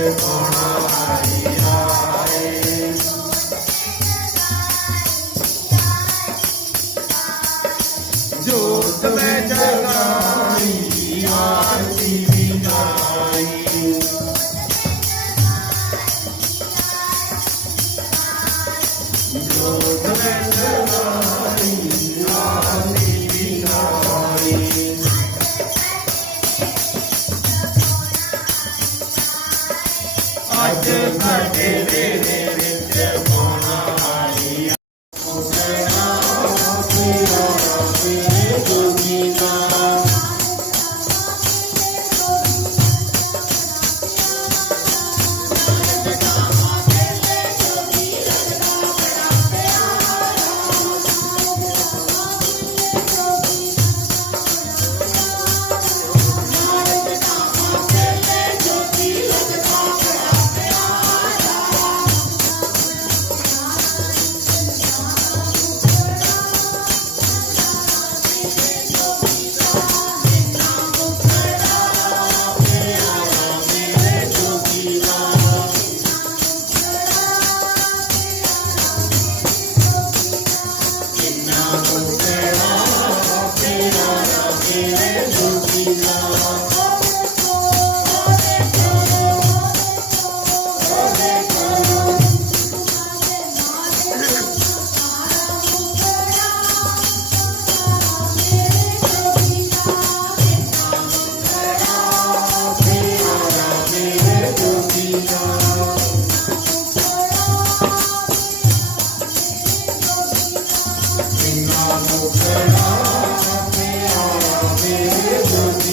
Deus.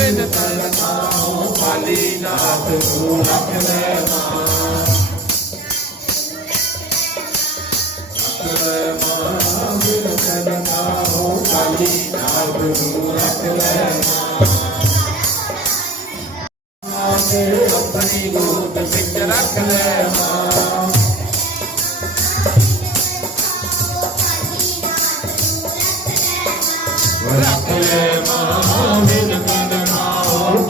ਬਿਨ ਤਨ ਨਾਉ ਪਾਲੀ ਨਾਥ ਨੂੰ ਰੱਖ ਲੈ ਮਾਂ। ਰੱਖ ਲੈ ਮਾਂ ਬਿਨ ਤਨ ਨਾਉ ਪਾਲੀ ਨਾਥ ਨੂੰ ਰੱਖ ਲੈ ਮਾਂ ਤੇ ਆਪਣੀ ਗੋਦ ਵਿੱਚ ਰੱਖ ਲੈ ਮਾਂ ਰੱਖ ਲੈ ਮਾਂ ਬਿਨ ਤਨ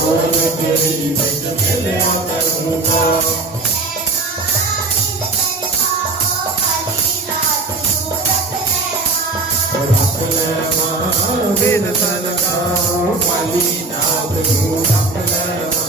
ਕੋਲ ਤੇਰੀ ਵਿੱਚ ਖੇਡਿਆ ਕਰੂੰਗਾ ਰੱਖ ਲੈ ਮਾਂ ਬਿਨ ਤਨ ਨਾਉ ਪਾਲੀ ਨੂੰ ਰੱਖ ਲੈ